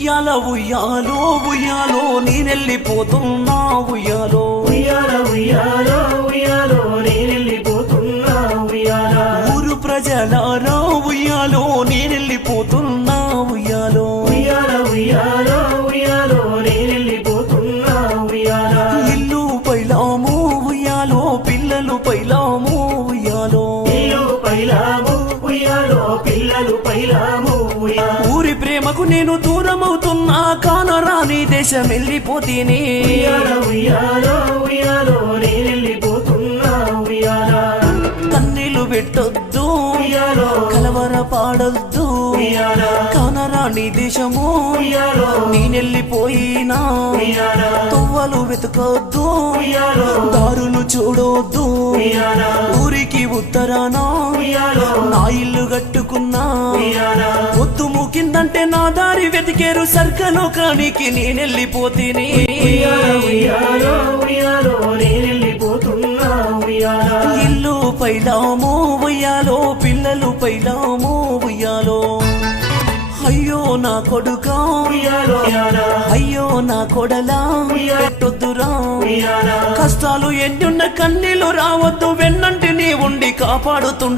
ఉయ్యాల ఉయ్యాలో ఉయ్యాలో నేనెళ్ళిపోతున్నా ఉయ్యాలో. ఉయ్యాల ఉయ్యాలో ఉయ్యాలో నేనెళ్ళిపోతున్నా ఉయ్యాల. ఊరు ప్రజలారా ఉయ్యాలో నేనెళ్ళిపోతున్నా ఉయ్యాలో. ఉయ్యాల ఉయ్యాలో ఉయ్యాలో నేనెళ్ళిపోతున్నా ఉయ్యాల. ఇల్లు పైలాము ఉయ్యాలో పిల్లలు పైలాము ఉయ్యాలో. ఇల్లు పైలాము ఉయ్యాలో పిల్లలు పైలాము ప్రేమకు నేను దూరమవుతున్నా కానరాని దేశం వెళ్ళిపోతేనే కన్నీళ్ళు పెట్టొద్దు కలవర పాడొద్దు ఉయ్యాల. కానరాని దేశము నేనెళ్ళిపోయినా. తొవ్వలు వెతకొద్దు దారులు చూడొద్దు ఊరికి ఉత్తరాన నా ఇల్లు కట్టుకున్నా. పొద్దు ముకిందంటే నా దారి వెతికేరు నేనెళ్ళిపోతేనే. ఉయ్యాలో నేనెళ్ళిపోతున్నా ఉయ్యాల. ఇల్లు పైలామో ఉయ్యాలో పిల్లలు పైలామో ఉయ్యాలో. అయ్యో నా కొడుకా అయ్యో నా కొడలా పెట్టొద్దురా. కష్టాలు ఎన్నున్న కన్నీళ్ళు రావద్దు వెన్నంటి నీ ఉండి కాపాడుతుంటా